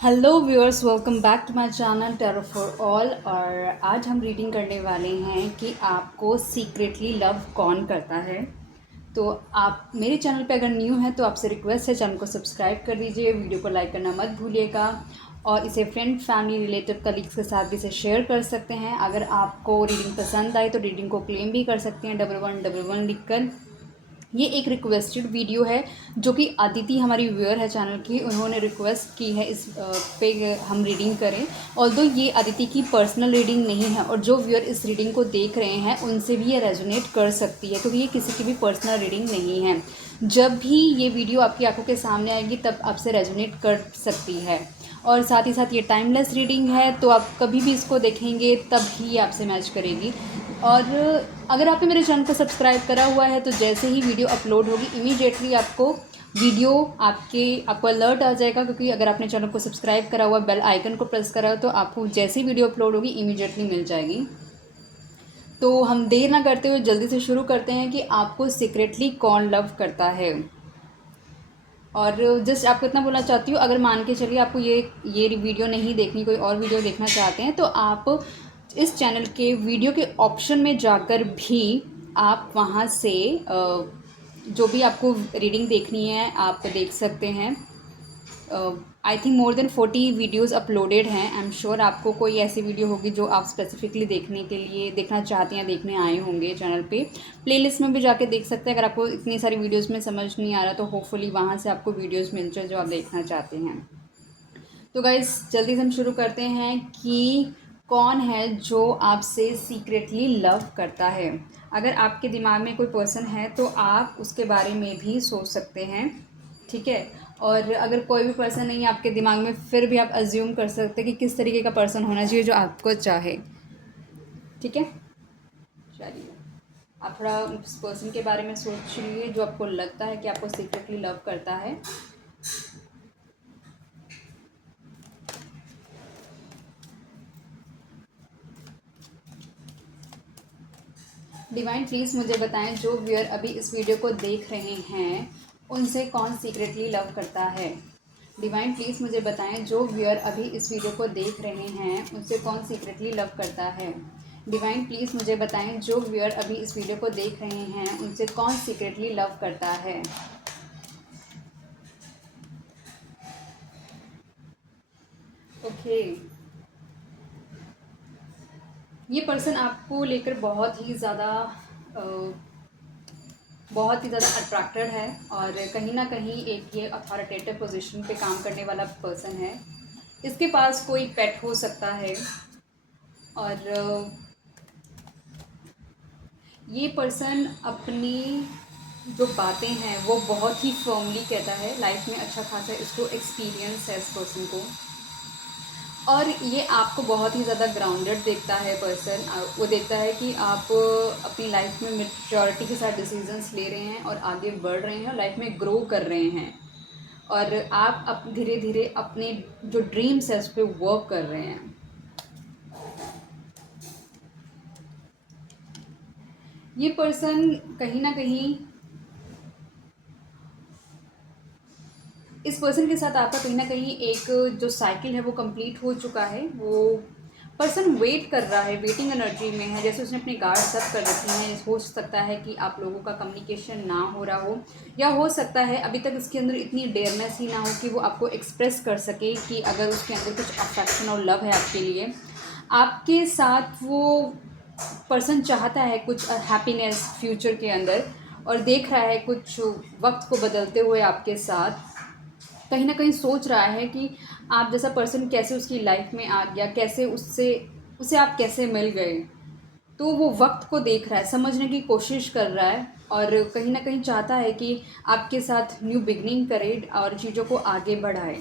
Hello viewers, welcome back to my channel tarot for all. और आज हम reading करने वाले हैं कि आपको सीक्रेटली लव कौन करता है। तो आप मेरे चैनल पे अगर न्यू हैं तो आपसे रिक्वेस्ट है, चैनल को सब्सक्राइब कर दीजिए, वीडियो को लाइक करना मत भूलिएगा और इसे फ्रेंड, फैमिली, रिलेटिव, कलीग्स के साथ भी इसे शेयर कर सकते हैं। अगर आपको रीडिंग पसंद आए तो रीडिंग को क्लेम भी कर सकते हैं 1111 लिखकर। ये एक रिक्वेस्टेड वीडियो है जो कि अदिति हमारी व्यूअर है चैनल की, उन्होंने रिक्वेस्ट की है इस पे हम रीडिंग करें। ऑल्दो ये अदिति की पर्सनल रीडिंग नहीं है और जो व्यूअर इस रीडिंग को देख रहे हैं उनसे भी ये रेजोनेट कर सकती है, क्योंकि ये किसी की भी पर्सनल रीडिंग नहीं है। जब भी ये वीडियो आपकी आंखों के सामने आएगी तब आपसे रेजोनेट कर सकती है। और साथ ही साथ ये टाइमलेस रीडिंग है, तो आप कभी भी इसको देखेंगे तब ही आपसे मैच करेगी। और अगर आपने मेरे चैनल को सब्सक्राइब करा हुआ है तो जैसे ही वीडियो अपलोड होगी इमीडिएटली आपको वीडियो आपको अलर्ट आ जाएगा, क्योंकि अगर आपने चैनल को सब्सक्राइब करा हुआ, बेल आइकन को प्रेस करा हो तो आपको जैसे ही वीडियो अपलोड होगी इमीडिएटली मिल जाएगी। तो हम देर ना करते हुए जल्दी से शुरू करते हैं कि आपको सीक्रेटली कौन लव करता है। और जस्ट आपको इतना बोलना चाहती हूँ, अगर मान के चलिए आपको ये वीडियो नहीं देखनी, कोई और वीडियो देखना चाहते हैं तो आप इस चैनल के वीडियो के ऑप्शन में जाकर भी आप वहाँ से जो भी आपको रीडिंग देखनी है आप देख सकते हैं। I think more than 40 videos uploaded हैं। आई एम श्योर आपको कोई ऐसी वीडियो होगी जो आप स्पेसिफिकली देखने के लिए देखना चाहते हैं, देखने आए होंगे चैनल पे। प्लेलिस्ट में भी जाके देख सकते हैं। अगर आपको इतनी सारी वीडियोज़ में समझ नहीं आ रहा तो होपफुली वहाँ से आपको वीडियोज़ मिल जाए जो आप देखना चाहते हैं। तो गाइज़ जल्दी से हम शुरू करते हैं कि कौन है जो आपसे सीक्रेटली लव करता है। अगर आपके दिमाग में कोई पर्सन है तो आप उसके बारे में भी सोच सकते हैं, ठीक है। और अगर कोई भी पर्सन नहीं है आपके दिमाग में, फिर भी आप अज्यूम कर सकते हैं कि किस तरीके का पर्सन होना चाहिए जो आपको चाहे, ठीक है। चलिए, आप थोड़ा उस पर्सन के बारे में सोच लीजिए जो आपको लगता है कि आपको सीक्रेटली लव करता है। डिवाइन प्लीज़ मुझे बताएं, जो व्यूअर अभी इस वीडियो को देख रहे हैं उनसे कौन सीक्रेटली लव करता है। डिवाइन प्लीज़ मुझे बताएं, जो व्यूअर अभी इस वीडियो को देख रहे हैं उनसे कौन सीक्रेटली लव करता है। डिवाइन प्लीज़ मुझे बताएं, जो व्यूअर अभी इस वीडियो को देख रहे हैं उनसे कौन सीक्रेटली लव करता है। ओके, ये पर्सन आपको लेकर बहुत ही ज़्यादा अट्रैक्टेड है और कहीं ना कहीं एक ये अथॉरिटेटिव पोजीशन पे काम करने वाला पर्सन है। इसके पास कोई पेट हो सकता है और ये पर्सन अपनी जो बातें हैं वो बहुत ही फर्मली कहता है। लाइफ में अच्छा खासा इसको एक्सपीरियंस है इस पर्सन को, और ये आपको बहुत ही ज़्यादा ग्राउंडेड देखता है पर्सन। वो देखता है कि आप अपनी लाइफ में मेच्योरिटी के साथ डिसीजंस ले रहे हैं और आगे बढ़ रहे हैं और लाइफ में ग्रो कर रहे हैं, और आप धीरे धीरे अपने जो ड्रीम्स है उस पर वर्क कर रहे हैं। ये पर्सन कहीं ना कहीं, इस पर्सन के साथ आपका कहीं ना कहीं एक जो साइकिल है वो कंप्लीट हो चुका है। वो पर्सन वेट कर रहा है, वेटिंग एनर्जी में है, जैसे उसने अपने गार्ड्स अप कर रखे हैं। हो सकता है कि आप लोगों का कम्युनिकेशन ना हो रहा हो, या हो सकता है अभी तक इसके अंदर इतनी डेयरनेस ही ना हो कि वो आपको एक्सप्रेस कर सके कि अगर उसके अंदर कुछ अफेक्शन और लव है आपके लिए। आपके साथ वो पर्सन चाहता है कुछ हैप्पीनेस फ्यूचर के अंदर, और देख रहा है कुछ वक्त को बदलते हुए आपके साथ। कहीं ना कहीं सोच रहा है कि आप जैसा पर्सन कैसे उसकी लाइफ में आ गया, कैसे उससे उसे आप कैसे मिल गए। तो वो वक्त को देख रहा है, समझने की कोशिश कर रहा है, और कहीं ना कहीं चाहता है कि आपके साथ न्यू बिगनिंग करे और चीज़ों को आगे बढ़ाए।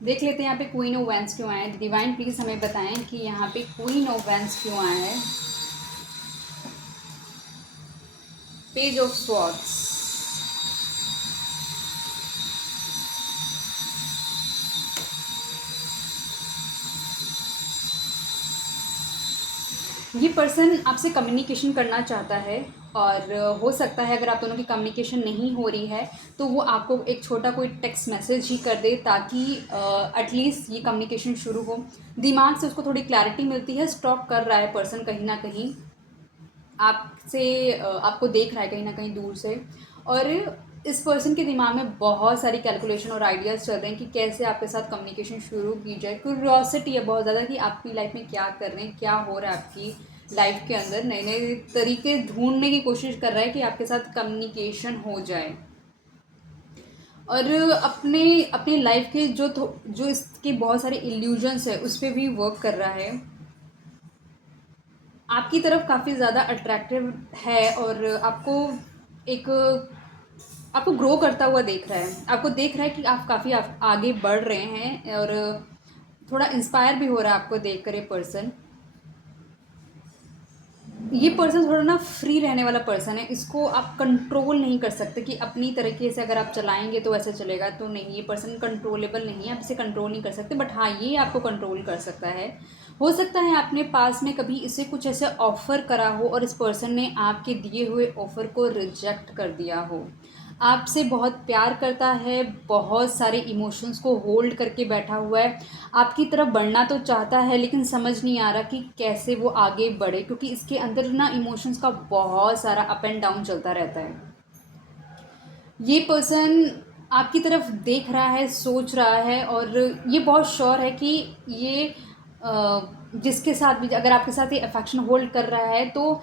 देख लेते हैं यहाँ पे क्वीन ऑफ वैंस क्यों आए। डिवाइन प्लीज़ हमें बताएं कि यहाँ पे क्वीन ऑफ वैंस क्यों आया है। पेज ऑफ स्वॉर्ड्स, ये पर्सन आपसे कम्युनिकेशन करना चाहता है और हो सकता है अगर आप दोनों की कम्युनिकेशन नहीं हो रही है तो वो आपको एक छोटा कोई टेक्स्ट मैसेज ही कर दे ताकि एटलीस्ट ये कम्युनिकेशन शुरू हो। दिमाग से उसको थोड़ी क्लैरिटी मिलती है, स्टॉक कर रहा है पर्सन कहीं ना कहीं आपसे, आपको देख रहा है कहीं ना कहीं दूर से। और इस पर्सन के दिमाग में बहुत सारी कैलकुलेशन और आइडियाज़ चल रहे हैं कि कैसे आपके साथ कम्युनिकेशन शुरू की जाए। क्यूरियोसिटी है बहुत ज़्यादा कि आपकी लाइफ में क्या कर रहे हैं, क्या हो रहा है आपकी लाइफ के अंदर। नए नए तरीके ढूंढने की कोशिश कर रहा है कि आपके साथ कम्युनिकेशन हो जाए। और अपने अपनी लाइफ के जो इसके बहुत सारे इल्यूजन्स है उस पर भी वर्क कर रहा है। आपकी तरफ काफ़ी ज़्यादा अट्रैक्टिव है और एक आपको ग्रो करता हुआ देख रहा है। आपको देख रहा है कि आप काफ़ी आगे बढ़ रहे हैं और थोड़ा इंस्पायर भी हो रहा है आपको देख कर। ये पर्सन थोड़ा ना फ्री रहने वाला पर्सन है। इसको आप कंट्रोल नहीं कर सकते कि अपनी तरीके से अगर आप चलाएंगे तो वैसे चलेगा, तो नहीं, ये पर्सन कंट्रोलेबल नहीं है, आप इसे कंट्रोल नहीं कर सकते। बट हाँ, ये आपको कंट्रोल कर सकता है। हो सकता है आपने पास में कभी इसे कुछ ऐसे ऑफ़र करा हो और इस पर्सन ने आपके दिए हुए ऑफ़र को रिजेक्ट कर दिया हो। आपसे बहुत प्यार करता है, बहुत सारे इमोशंस को होल्ड करके बैठा हुआ है, आपकी तरफ बढ़ना तो चाहता है लेकिन समझ नहीं आ रहा कि कैसे वो आगे बढ़े, क्योंकि इसके अंदर ना इमोशंस का बहुत सारा अप एंड डाउन चलता रहता है। ये पर्सन आपकी तरफ देख रहा है, सोच रहा है और ये बहुत श्योर है कि ये जिसके साथ भी, अगर आपके साथ ये अफेक्शन होल्ड कर रहा है तो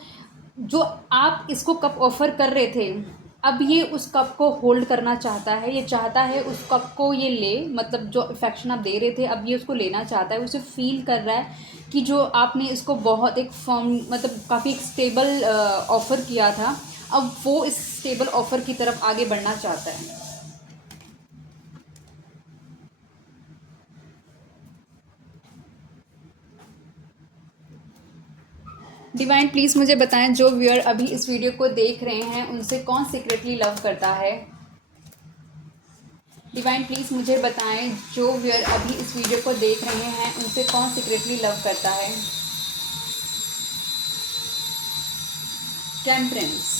जो आप इसको कप ऑफ़र कर रहे थे, अब ये उस कप को होल्ड करना चाहता है। ये चाहता है उस कप को ये ले, मतलब जो अफेक्शन आप दे रहे थे अब ये उसको लेना चाहता है। उसे फील कर रहा है कि जो आपने इसको बहुत एक फर्म, मतलब काफ़ी एक स्टेबल ऑफ़र किया था, अब वो इस स्टेबल ऑफ़र की तरफ आगे बढ़ना चाहता है। डिवाइन प्लीज़ मुझे बताएं, जो व्यूअर अभी इस वीडियो को देख रहे हैं उनसे कौन सीक्रेटली लव करता है। डिवाइन प्लीज़ मुझे बताएं, जो व्यूअर अभी इस वीडियो को देख रहे हैं उनसे कौन सीक्रेटली लव करता है। टेम्परेंस।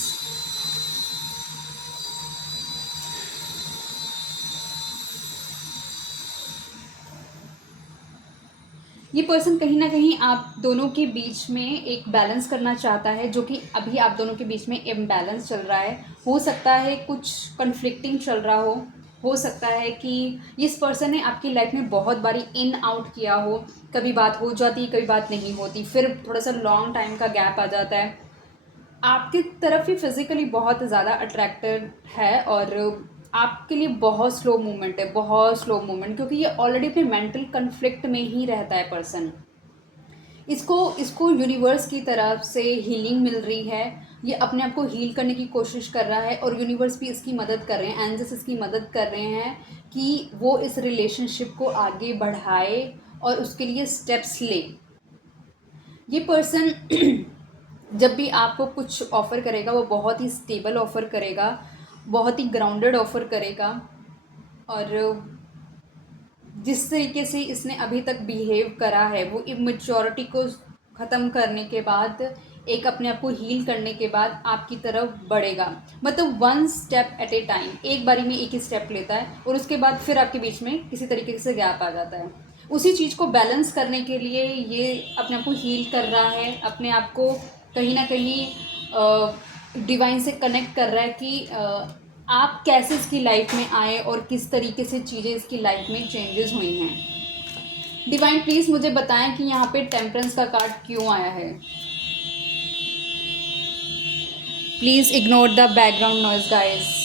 ये पर्सन कहीं ना कहीं आप दोनों के बीच में एक बैलेंस करना चाहता है, जो कि अभी आप दोनों के बीच में इम्बैलेंस चल रहा है। हो सकता है कुछ कन्फ्लिक्टिंग चल रहा हो सकता है कि इस पर्सन ने आपकी लाइफ में बहुत बारी इन आउट किया हो। कभी बात हो जाती, कभी बात नहीं होती, फिर थोड़ा सा लॉन्ग टाइम का गैप आ जाता है। आपकी तरफ ही फिज़िकली बहुत ज़्यादा अट्रैक्टेड है और आपके लिए बहुत स्लो मूवमेंट है, बहुत स्लो मूवमेंट, क्योंकि ये ऑलरेडी अपने मेंटल कन्फ्लिक्ट में ही रहता है पर्सन। इसको इसको यूनिवर्स की तरफ से हीलिंग मिल रही है। ये अपने आप को हील करने की कोशिश कर रहा है और यूनिवर्स भी इसकी मदद कर रहे हैं, एंजल्स इसकी मदद कर रहे हैं कि वो इस रिलेशनशिप को आगे बढ़ाए और उसके लिए स्टेप्स ले। ये पर्सन जब भी आपको कुछ ऑफ़र करेगा वो बहुत ही स्टेबल ऑफ़र करेगा, बहुत ही ग्राउंडेड ऑफ़र करेगा। और जिस तरीके से इसने अभी तक बिहेव करा है, वो इमेच्योरिटी को ख़त्म करने के बाद, एक अपने आप को हील करने के बाद आपकी तरफ बढ़ेगा। मतलब one step at A time, एक बारी में एक ही स्टेप लेता है और उसके बाद फिर आपके बीच में किसी तरीके से गैप आ जाता है। उसी चीज़ को बैलेंस करने के लिए ये अपने आप को हील कर रहा है, अपने आप को कहीं ना कहीं डिवाइन से कनेक्ट कर रहा है कि आप कैसे इसकी लाइफ में आए और किस तरीके से चीज़ें इसकी लाइफ में चेंजेस हुई हैं। डिवाइन प्लीज़ मुझे बताएं कि यहाँ पे टेम्परेंस का कार्ड क्यों आया है। Please ignore the background noise guys.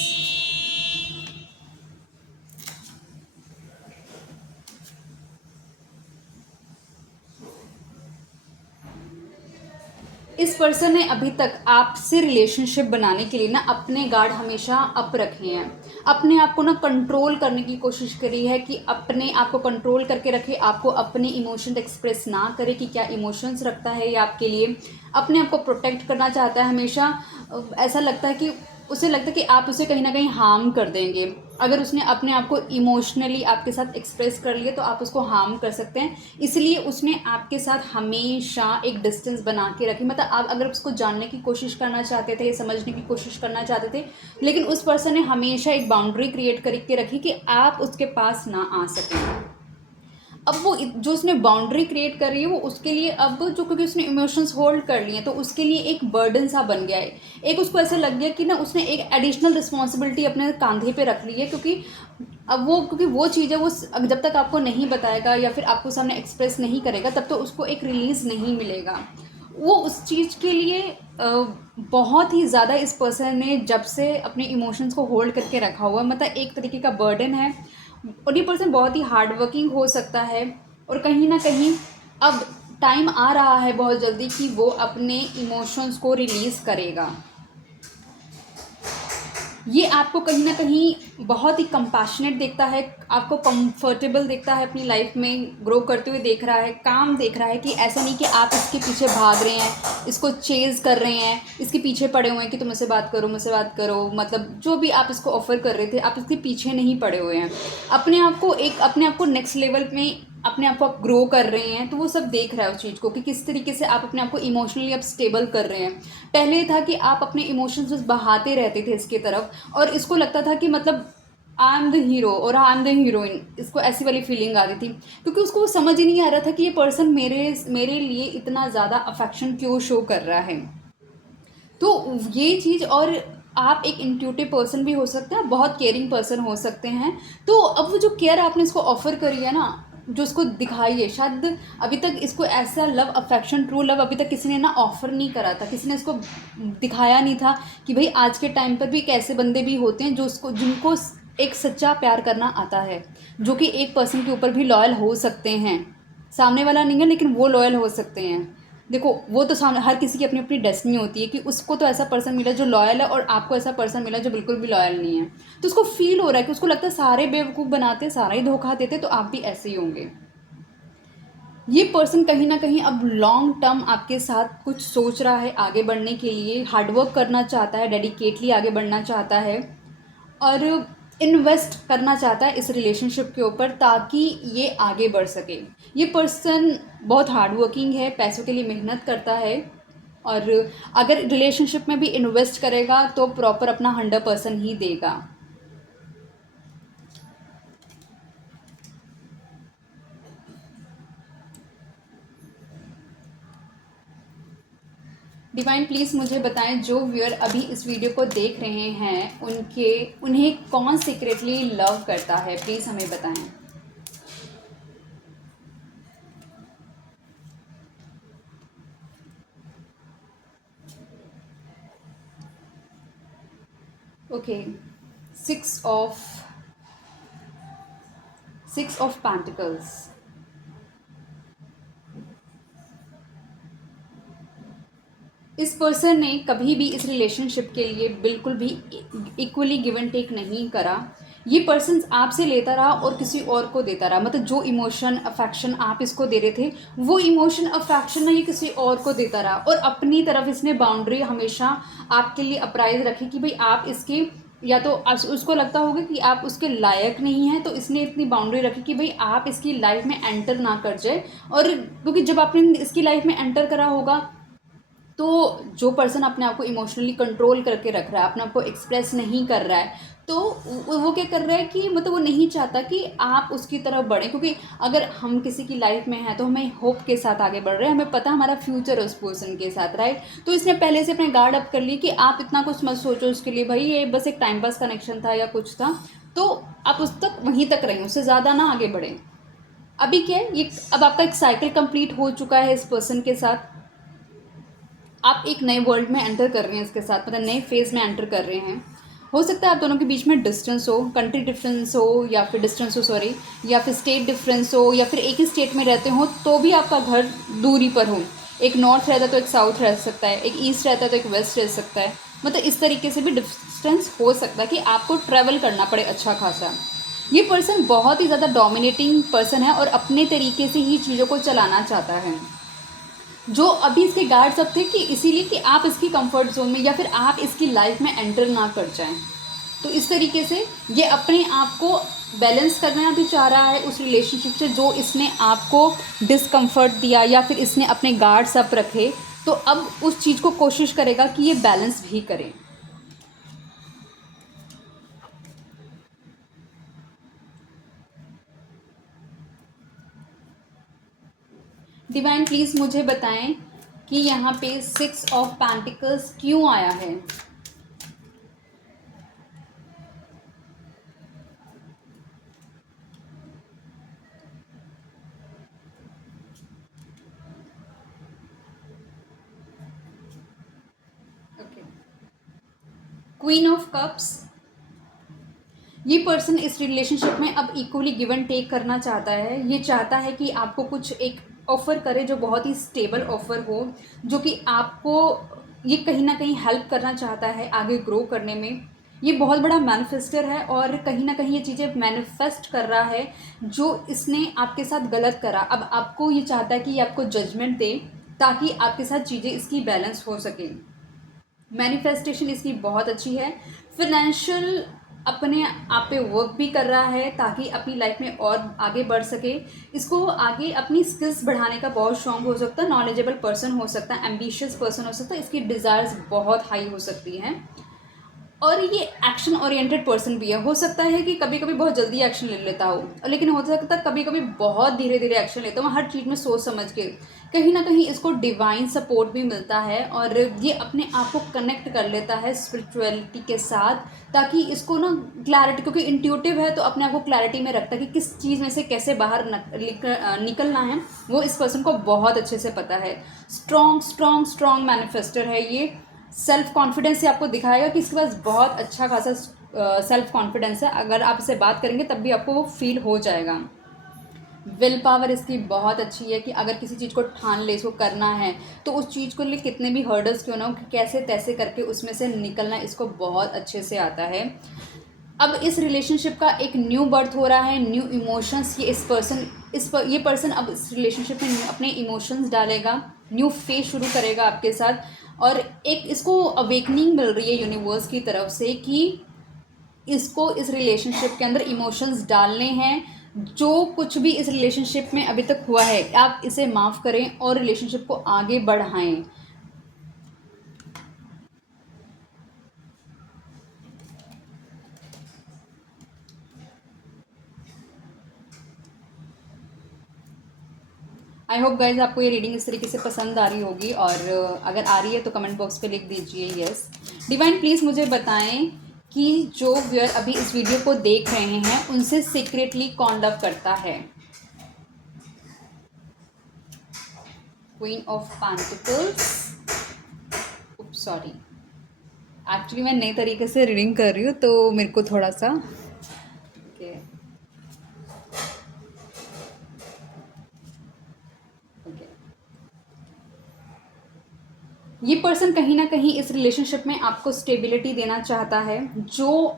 इस पर्सन ने अभी तक आपसे रिलेशनशिप बनाने के लिए ना अपने गार्ड हमेशा अप रखे हैं, अपने आप को ना कंट्रोल करने की कोशिश करी है कि अपने आप को कंट्रोल करके रखे, आपको अपने इमोशन एक्सप्रेस ना करे कि क्या इमोशंस रखता है ये आपके लिए। अपने आप को प्रोटेक्ट करना चाहता है हमेशा। ऐसा लगता है कि उसे लगता है कि आप उसे कहीं ना कहीं हार्म कर देंगे। अगर उसने अपने आप को इमोशनली आपके साथ एक्सप्रेस कर लिया तो आप उसको हार्म कर सकते हैं। इसलिए उसने आपके साथ हमेशा एक डिस्टेंस बना के रखी। मतलब आप अगर उसको जानने की कोशिश करना चाहते थे, समझने की कोशिश करना चाहते थे, लेकिन उस पर्सन ने हमेशा एक बाउंड्री क्रिएट करके रखी कि आप उसके पास ना आ सकें। अब वो जो उसने बाउंड्री क्रिएट कर रही है वो उसके लिए अब जो, क्योंकि उसने इमोशंस होल्ड कर लिए हैं तो उसके लिए एक बर्डन सा बन गया है। एक उसको ऐसा लग गया कि ना उसने एक एडिशनल रिस्पॉन्सिबिलिटी अपने कंधे पे रख ली है, क्योंकि अब वो, क्योंकि वो चीज़ है वो जब तक आपको नहीं बताएगा या फिर आपको सामने एक्सप्रेस नहीं करेगा तब तो उसको एक रिलीज़ नहीं मिलेगा। वो उस चीज़ के लिए बहुत ही ज़्यादा इस पर्सन ने जब से अपने इमोशंस को होल्ड करके रखा हुआ, मतलब एक तरीके का बर्डन है। और ये पर्सन बहुत ही हार्ड वर्किंग हो सकता है, और कहीं ना कहीं अब टाइम आ रहा है बहुत जल्दी कि वो अपने इमोशंस को रिलीज़ करेगा। ये आपको कहीं ना कहीं बहुत ही कंपैशनेट देखता है, आपको कंफर्टेबल देखता है, अपनी लाइफ में ग्रो करते हुए देख रहा है, काम देख रहा है। कि ऐसा नहीं कि आप इसके पीछे भाग रहे हैं, इसको चेज़ कर रहे हैं, इसके पीछे पड़े हुए हैं कि तुम मुझसे बात करो, मुझसे बात करो। मतलब जो भी आप इसको ऑफ़र कर रहे थे आप इसके पीछे नहीं पड़े हुए हैं। अपने आप को नेक्स्ट लेवल में अपने आप को आप ग्रो कर रहे हैं, तो वो सब देख रहा है उस चीज़ को कि किस तरीके से आप अपने आप को इमोशनली अब स्टेबल कर रहे हैं। पहले था कि आप अपने इमोशंस बस बहाते रहते थे इसके तरफ, और इसको लगता था कि मतलब आई एम द हीरो और आई एम द हीरोइन, इसको ऐसी वाली फीलिंग आ रही थी। क्योंकि उसको वो समझ ही नहीं आ रहा था कि ये पर्सन मेरे लिए इतना ज़्यादा अफेक्शन क्यों शो कर रहा है। तो ये चीज़, और आप एक इंट्यूटिव पर्सन भी हो सकते हैं, बहुत केयरिंग पर्सन हो सकते हैं। तो अब वो जो केयर आपने इसको ऑफ़र करी है ना, जो इसको दिखाई है, शायद अभी तक इसको ऐसा लव, अफेक्शन, ट्रू लव अभी तक किसी ने ना ऑफ़र नहीं करा था, किसी ने इसको दिखाया नहीं था कि भाई आज के टाइम पर भी एक ऐसे बंदे भी होते हैं जिनको एक सच्चा प्यार करना आता है, जो कि एक पर्सन के ऊपर भी लॉयल हो सकते हैं। सामने वाला नहीं है लेकिन वो लॉयल हो सकते हैं। देखो वो तो सामने हर किसी की अपनी अपनी डेस्टिनी होती है कि उसको तो ऐसा पर्सन मिला जो लॉयल है, और आपको ऐसा पर्सन मिला जो बिल्कुल भी लॉयल नहीं है। तो उसको फील हो रहा है कि उसको लगता है सारे बेवकूफ़ बनाते, सारा ही धोखा देते, तो आप भी ऐसे ही होंगे। ये पर्सन कहीं ना कहीं अब लॉन्ग टर्म आपके साथ कुछ सोच रहा है, आगे बढ़ने के लिए हार्डवर्क करना चाहता है, डेडिकेटली आगे बढ़ना चाहता है, और इन्वेस्ट करना चाहता है इस रिलेशनशिप के ऊपर ताकि ये आगे बढ़ सके। ये पर्सन बहुत हार्ड वर्किंग है, पैसों के लिए मेहनत करता है, और अगर रिलेशनशिप में भी इन्वेस्ट करेगा तो प्रॉपर अपना 100% ही देगा। डिवाइन प्लीज़ मुझे बताएं, जो व्यूअर अभी इस वीडियो को देख रहे हैं उन्हें कौन सीक्रेटली लव करता है, प्लीज़ हमें बताएं। Okay, six of pentacles. इस पर्सन ने कभी भी इस रिलेशनशिप के लिए बिल्कुल भी इक्वली गिव एंड टेक नहीं करा। ये पर्सन आपसे लेता रहा और किसी और को देता रहा। मतलब जो इमोशन अफेक्शन आप इसको दे रहे थे, वो इमोशन अफेक्शन ये किसी और को देता रहा, और अपनी तरफ इसने बाउंड्री हमेशा आपके लिए अप्राइज रखी कि भाई आप इसके, या तो उसको लगता होगा कि आप उसके लायक नहीं हैं, तो इसने इतनी बाउंड्री रखी कि भाई आप इसकी लाइफ में एंटर ना कर जाए। और क्योंकि जब आपने इसकी लाइफ में एंटर करा होगा तो जो पर्सन अपने आप को इमोशनली कंट्रोल करके रख रहा है, अपने आप को एक्सप्रेस नहीं कर रहा है, तो वो क्या कर रहा है कि मतलब वो नहीं चाहता कि आप उसकी तरफ बढ़ें। क्योंकि अगर हम किसी की लाइफ में हैं तो हमें होप के साथ आगे बढ़ रहे हैं, हमें पता है हमारा फ्यूचर है उस पर्सन के साथ, राइट। तो इसने पहले से अपने गार्ड अप कर लिए कि आप इतना कुछ मत सोचो उसके लिए, भाई ये बस एक टाइम पास कनेक्शन था या कुछ था, तो आप उस तक वहीं तक रहें, उससे ज़्यादा ना आगे बढ़ें। अभी क्या है, ये अब आपका एक साइकिल कंप्लीट हो चुका है इस पर्सन के साथ। आप एक नए वर्ल्ड में एंटर कर रहे हैं इसके साथ, मतलब नए फेज़ में एंटर कर रहे हैं। हो सकता है आप दोनों के बीच में डिस्टेंस हो, कंट्री डिफरेंस हो, या फिर डिस्टेंस हो सॉरी, या फिर स्टेट डिफरेंस हो, या फिर एक ही स्टेट में रहते हो तो भी आपका घर दूरी पर हो। एक नॉर्थ रहता है तो एक साउथ रह सकता है, एक ईस्ट रहता है तो एक वेस्ट रह सकता है। मतलब इस तरीके से भी डिस्टेंस हो सकता है कि आपको ट्रैवल करना पड़े अच्छा खासा। ये पर्सन बहुत ही ज़्यादा डोमिनेटिंग पर्सन है और अपने तरीके से ही चीज़ों को चलाना चाहता है। जो अभी इसके गार्ड्स अब थे कि इसीलिए कि आप इसकी कंफर्ट जोन में या फिर आप इसकी लाइफ में एंटर ना कर जाएं। तो इस तरीके से ये अपने आप को बैलेंस करना भी चाह रहा है उस रिलेशनशिप से जो इसने आपको डिसकंफर्ट दिया या फिर इसने अपने गार्ड्स अप रखे, तो अब उस चीज़ को कोशिश करेगा कि ये बैलेंस भी करे। डिवाइन प्लीज़ मुझे बताएं कि यहाँ पे 6 ऑफ पेंटिकल्स क्यों आया है। Okay, queen of cups. ये पर्सन इस रिलेशनशिप में अब इक्वली गिव एंड टेक करना चाहता है। ये चाहता है कि आपको कुछ एक ऑफ़र करे जो बहुत ही स्टेबल ऑफ़र हो, जो कि आपको ये कहीं ना कहीं हेल्प करना चाहता है आगे ग्रो करने में। ये बहुत बड़ा मैनिफेस्टर है और कहीं ना कहीं ये चीज़ें मैनिफेस्ट कर रहा है जो इसने आपके साथ गलत करा। अब आपको ये चाहता है कि ये आपको जजमेंट दे ताकि आपके साथ चीज़ें इसकी बैलेंस हो सके। मैनिफेस्टेशन इसकी बहुत अच्छी है। फिनेंशियल अपने आप पे वर्क भी कर रहा है ताकि अपनी लाइफ में और आगे बढ़ सके। इसको आगे अपनी स्किल्स बढ़ाने का बहुत शौक हो सकता है, नॉलेजेबल पर्सन हो सकता है, एम्बिशियस पर्सन हो सकता है, इसकी डिज़ायर्स बहुत हाई हो सकती हैं। और ये एक्शन ओरिएंटेड पर्सन भी है। हो सकता है कि कभी कभी बहुत जल्दी एक्शन ले लेता हो, लेकिन हो सकता है कभी कभी बहुत धीरे धीरे एक्शन लेता हो, हर चीज़ में सोच समझ के। कहीं ना कहीं इसको डिवाइन सपोर्ट भी मिलता है और ये अपने आप को कनेक्ट कर लेता है स्पिरिचुअलिटी के साथ, ताकि इसको ना क्लैरिटी, क्योंकि इंट्यूटिव है तो अपने आप को क्लैरिटी में रखता है कि किस चीज़ में से कैसे बाहर निकलना है, वो इस पर्सन को बहुत अच्छे से पता है। स्ट्रॉन्ग स्ट्रॉन्ग स्ट्रॉन्ग मैनिफेस्टर है ये। सेल्फ कॉन्फिडेंस से आपको दिखाएगा कि इसके पास बहुत अच्छा खासा सेल्फ कॉन्फिडेंस है। अगर आप इससे बात करेंगे तब भी आपको वो फील हो जाएगा। विल पावर इसकी बहुत अच्छी है कि अगर किसी चीज़ को ठान ले, इसको करना है, तो उस चीज़ को लिए कितने भी हर्डल्स क्यों ना हो, कि कैसे तैसे करके उसमें से निकलना इसको बहुत अच्छे से आता है। अब इस रिलेशनशिप का एक न्यू बर्थ हो रहा है, न्यू इमोशंस। ये ये पर्सन अब इस रिलेशनशिप में अपने इमोशंस डालेगा, न्यू फेज शुरू करेगा आपके साथ। और एक इसको अवेकनिंग मिल रही है यूनिवर्स की तरफ से कि इसको इस रिलेशनशिप के अंदर इमोशंस डालने हैं। जो कुछ भी इस रिलेशनशिप में अभी तक हुआ है, आप इसे माफ़ करें और रिलेशनशिप को आगे बढ़ाएं। आई होप गाइज आपको ये रीडिंग इस तरीके से पसंद आ रही होगी, और अगर आ रही है तो कमेंट बॉक्स पे लिख दीजिए यस। डिवाइन प्लीज़ मुझे बताएं कि जो व्यूअर अभी इस वीडियो को देख रहे हैं उनसे सीक्रेटली कौन लव करता है। Queen of pentacles. Sorry, actually मैं नए तरीके से रीडिंग कर रही हूँ तो मेरे को थोड़ा सा ओके ओके। ये पर्सन कहीं ना कहीं इस रिलेशनशिप में आपको स्टेबिलिटी देना चाहता है, जो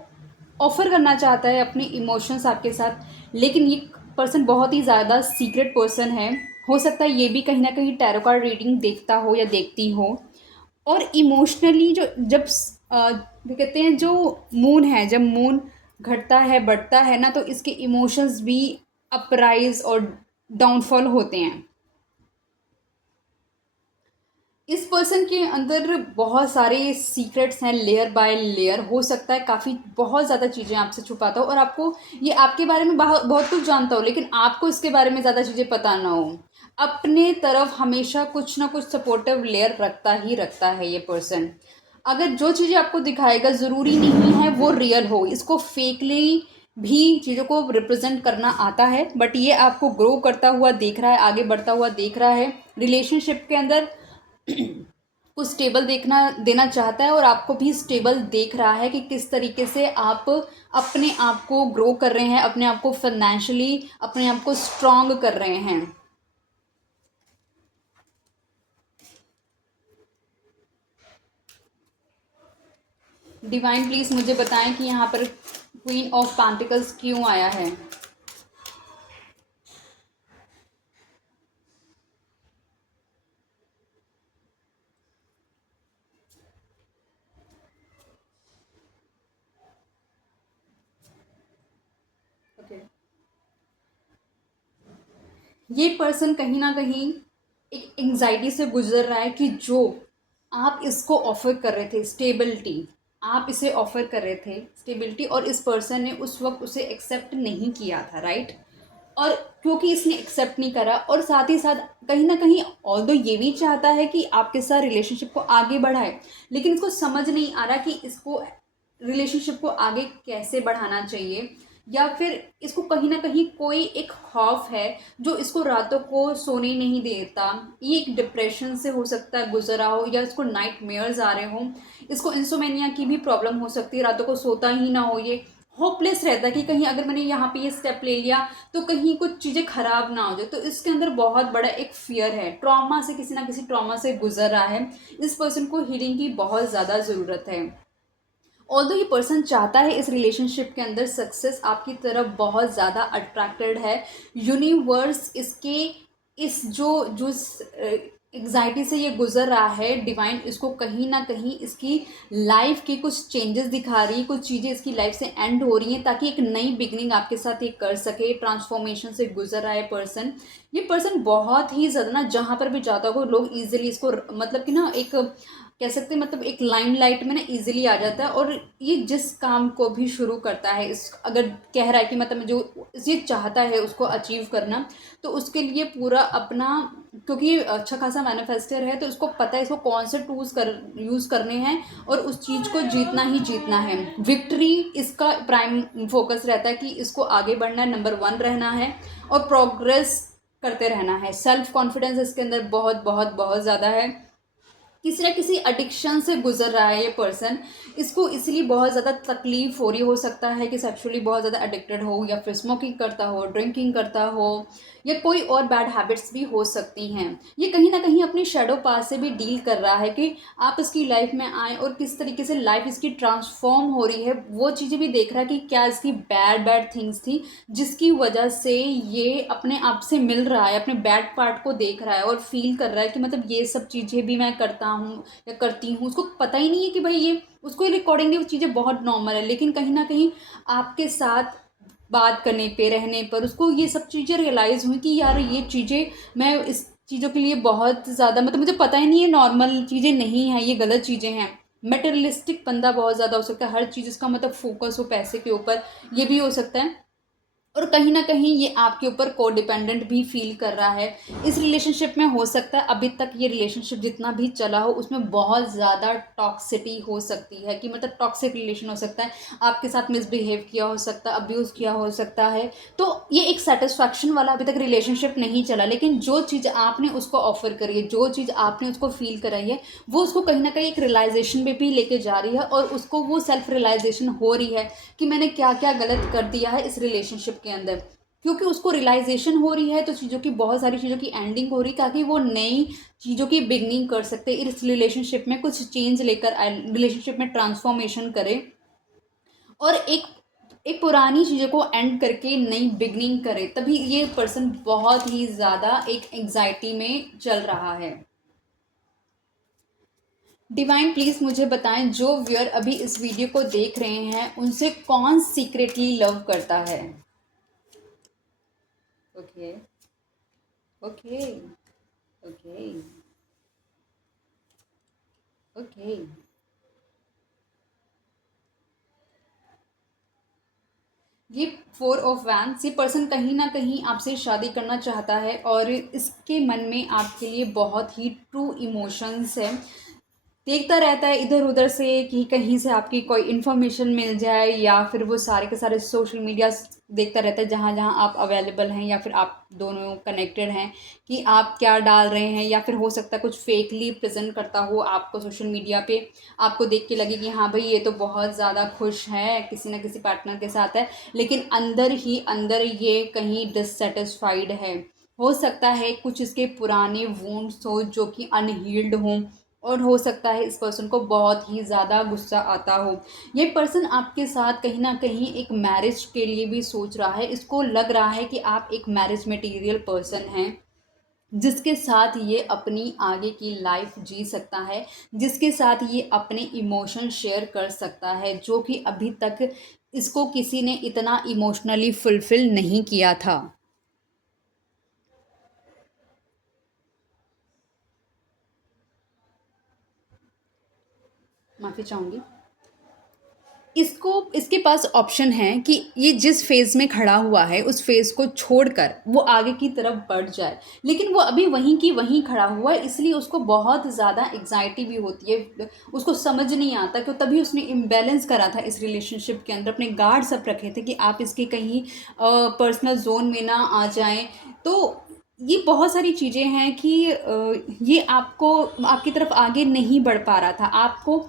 ऑफर करना चाहता है अपने इमोशंस आपके साथ। लेकिन ये पर्सन बहुत ही ज़्यादा सीक्रेट पर्सन है। हो सकता है ये भी कहीं ना कहीं टैरो कार्ड रीडिंग देखता हो या देखती हो। और इमोशनली जो जब कहते हैं जो मून है, जब मून घटता है बढ़ता है ना, तो इसके इमोशंस भी अपराइज और डाउनफॉल होते हैं। इस पर्सन के अंदर बहुत सारे सीक्रेट्स हैं, लेयर बाय लेयर। हो सकता है काफ़ी बहुत ज़्यादा चीज़ें आपसे छुपाता हो और आपको ये आपके बारे में बहुत बहुत कुछ जानता हो, लेकिन आपको इसके बारे में ज़्यादा चीज़ें पता ना हो। अपने तरफ हमेशा कुछ ना कुछ सपोर्टिव लेयर रखता ही रखता है ये पर्सन। अगर जो चीज़ें आपको दिखाएगा ज़रूरी नहीं है वो रियल हो, इसको फेकली भी चीज़ों को रिप्रेजेंट करना आता है, बट ये आपको ग्रो करता हुआ देख रहा है, आगे बढ़ता हुआ देख रहा है रिलेशनशिप के अंदर। कुछ स्टेबल देखना देना चाहता है और आपको भी स्टेबल देख रहा है कि किस तरीके से आप अपने आप को ग्रो कर रहे हैं, अपने आप को फाइनेंशियली अपने आप को स्ट्रॉन्ग कर रहे हैं। डिवाइन प्लीज मुझे बताएं कि यहाँ पर क्वीन ऑफ पेंटिकल्स क्यों आया है। ये पर्सन कहीं ना कहीं एक एंग्जाइटी से गुजर रहा है कि जो आप इसको ऑफर कर रहे थे स्टेबिलिटी, आप इसे ऑफर कर रहे थे स्टेबिलिटी, और इस पर्सन ने उस वक्त उसे एक्सेप्ट नहीं किया था, राइट। और क्योंकि इसने एक्सेप्ट नहीं करा, और साथ ही साथ कहीं ना कहीं ऑल्दो ये भी चाहता है कि आपके साथ रिलेशनशिप को आगे बढ़ाए, लेकिन इसको समझ नहीं आ रहा कि इसको रिलेशनशिप को आगे कैसे बढ़ाना चाहिए, या फिर इसको कहीं ना कहीं कोई एक खौफ है जो इसको रातों को सोने नहीं देता। ये एक डिप्रेशन से हो सकता है गुजरा हो, या इसको नाइट मेयर्स आ रहे हों, इसको इंसोमेनिया की भी प्रॉब्लम हो सकती है, रातों को सोता ही ना हो, ये होपलेस रहता है कि कहीं अगर मैंने यहाँ पे ये स्टेप ले लिया तो कहीं कुछ चीज़ें खराब ना हो जाए। तो इसके अंदर बहुत बड़ा एक फियर है, ट्रॉमा से, किसी ना किसी ट्रॉमा से गुजर रहा है। इस पर्सन को हीलिंग की बहुत ज़्यादा ज़रूरत है। ऑल्दो ये पर्सन चाहता है इस रिलेशनशिप के अंदर सक्सेस, आपकी तरफ बहुत ज़्यादा अट्रैक्टेड है। यूनिवर्स इसके इस जो एग्जाइटी से ये गुजर रहा है, डिवाइन इसको कहीं ना कहीं इसकी लाइफ की कुछ चेंजेस दिखा रही है, कुछ चीज़ें इसकी लाइफ से एंड हो रही हैं ताकि एक नई बिगनिंग आपके साथ ये कर सके। ट्रांसफॉर्मेशन से गुजर रहा है पर्सन। ये पर्सन बहुत ही ज़्यादा ना, जहाँ पर भी जाता हो लोग इजीली इसको मतलब कि ना एक कह सकते हैं, मतलब एक लाइमलाइट में ना इजीली आ जाता है। और ये जिस काम को भी शुरू करता है, इस अगर कह रहा है कि मतलब जो ये चाहता है उसको अचीव करना, तो उसके लिए पूरा अपना, क्योंकि ये अच्छा खासा मैनिफेस्टर है तो उसको पता है इसको कौन से टूल्स यूज़ करने हैं, और उस चीज़ को जीतना ही जीतना है। विक्ट्री इसका प्राइम फोकस रहता है कि इसको आगे बढ़ना है, नंबर 1 रहना है, और प्रोग्रेस करते रहना है। सेल्फ कॉन्फिडेंस इसके अंदर बहुत बहुत बहुत ज़्यादा है। किसी ना किसी एडिक्शन से गुजर रहा है ये पर्सन। इसको इसलिए बहुत ज़्यादा तकलीफ हो रही हो सकता है कि सेक्सुअली बहुत ज़्यादा एडिक्टेड हो, या फिर स्मोकिंग करता हो, ड्रिंकिंग करता हो, या कोई और बैड हैबिट्स भी हो सकती हैं। ये कहीं ना कहीं अपनी शेडो पास से भी डील कर रहा है कि आप इसकी लाइफ में आए और किस तरीके से लाइफ इसकी ट्रांसफॉर्म हो रही है, वो चीज़ें भी देख रहा है कि क्या इसकी बैड बैड थिंग्स थी जिसकी वजह से ये अपने आप से मिल रहा है, अपने बैड पार्ट को देख रहा है और फील कर रहा है कि मतलब ये सब चीज़ें भी मैं करता हूँ या करती हूँ। उसको पता ही नहीं है कि भाई ये उसको रिकॉर्डिंग वो चीज़ें बहुत नॉर्मल है, लेकिन कहीं ना कहीं आपके साथ बात करने पे, रहने पर उसको ये सब चीज़ें रियलाइज़ हुई कि यार ये चीज़ें, मैं इस चीज़ों के लिए बहुत ज़्यादा, मतलब मुझे पता ही नहीं है, नॉर्मल चीज़ें नहीं हैं, ये गलत चीज़ें हैं। मटेरियलिस्टिक बंदा बहुत ज़्यादा हो सकता है, हर चीज़ उसका मतलब फोकस हो पैसे के ऊपर, ये भी हो सकता है। और कहीं ना कहीं ये आपके ऊपर कोडिपेंडेंट भी फील कर रहा है। इस रिलेशनशिप में हो सकता है अभी तक ये रिलेशनशिप जितना भी चला हो उसमें बहुत ज़्यादा टॉक्सिटी हो सकती है, कि मतलब टॉक्सिक रिलेशन हो सकता है, आपके साथ मिसबिहेव किया हो सकता है, अब्यूज़ किया हो सकता है। तो ये एक सेटिस्फैक्शन वाला अभी तक रिलेशनशिप नहीं चला, लेकिन जो चीज़ आपने उसको ऑफर करी है, जो चीज़ आपने उसको फील कराई है, वो उसको कहीं ना कहीं एक रियलाइजेशन में भी लेके जा रही है, और उसको वो सेल्फ रियलाइजेशन हो रही है कि मैंने क्या क्या गलत कर दिया है इस रिलेशनशिप के अंदर। क्योंकि उसको रियलाइजेशन हो रही है तो चीज़ों की, बहुत सारी चीज़ों की एंडिंग हो रही है ताकि वो नई चीज़ों की बिगनिंग कर सकते, इस रिलेशनशिप में कुछ चेंज लेकर आए, रिलेशनशिप में ट्रांसफॉर्मेशन करे, और एक एक पुरानी चीज़ों को एंड करके नई बिगनिंग करे। तभी ये पर्सन बहुत ही ज़्यादा एक एंग्जाइटी में चल रहा है। डिवाइन प्लीज़ मुझे बताएं, जो व्यूअर अभी इस वीडियो को देख रहे हैं उनसे कौन सीक्रेटली लव करता है। Okay, okay, okay, okay. ये 4 ऑफ वैंड्स, ये पर्सन कहीं ना कहीं आपसे शादी करना चाहता है, और इसके मन में आपके लिए बहुत ही ट्रू इमोशंस है। देखता रहता है इधर उधर से कि कहीं से आपकी कोई इन्फॉर्मेशन मिल जाए, या फिर वो सारे के सारे सोशल मीडिया देखता रहता है जहाँ जहाँ आप अवेलेबल हैं, या फिर आप दोनों कनेक्टेड हैं, कि आप क्या डाल रहे हैं, या फिर हो सकता है कुछ फेकली प्रेजेंट करता हो आपको सोशल मीडिया पे, आपको देख के लगे कि हाँ भाई ये तो बहुत ज़्यादा खुश है, किसी ना किसी पार्टनर के साथ है, लेकिन अंदर ही अंदर ये कहीं डिससेटिस्फाइड है। हो सकता है कुछ इसके पुराने वुंड्स हो जो कि अनहील्ड हों, और हो सकता है इस पर्सन को बहुत ही ज़्यादा गुस्सा आता हो। ये पर्सन आपके साथ कहीं ना कहीं एक मैरिज के लिए भी सोच रहा है। इसको लग रहा है कि आप एक मैरिज मटेरियल पर्सन हैं, जिसके साथ ये अपनी आगे की लाइफ जी सकता है, जिसके साथ ये अपने इमोशन शेयर कर सकता है, जो कि अभी तक इसको किसी ने इतना इमोशनली फुलफिल नहीं किया था। माफ़ी चाहूँगी। इसको इसके पास ऑप्शन है कि ये जिस फ़ेज़ में खड़ा हुआ है उस फ़ेज़ को छोड़कर वो आगे की तरफ बढ़ जाए, लेकिन वो अभी वहीं की वहीं खड़ा हुआ है, इसलिए उसको बहुत ज़्यादा एंग्ज़ायटी भी होती है। उसको समझ नहीं आता कि तभी उसने इम्बैलेंस करा था इस रिलेशनशिप के अंदर, अपने गार्ड सब रखे थे कि आप इसके कहीं पर्सनल ज़ोन में ना आ जाएँ। तो ये बहुत सारी चीज़ें हैं कि ये आपको आपकी तरफ आगे नहीं बढ़ पा रहा था। आपको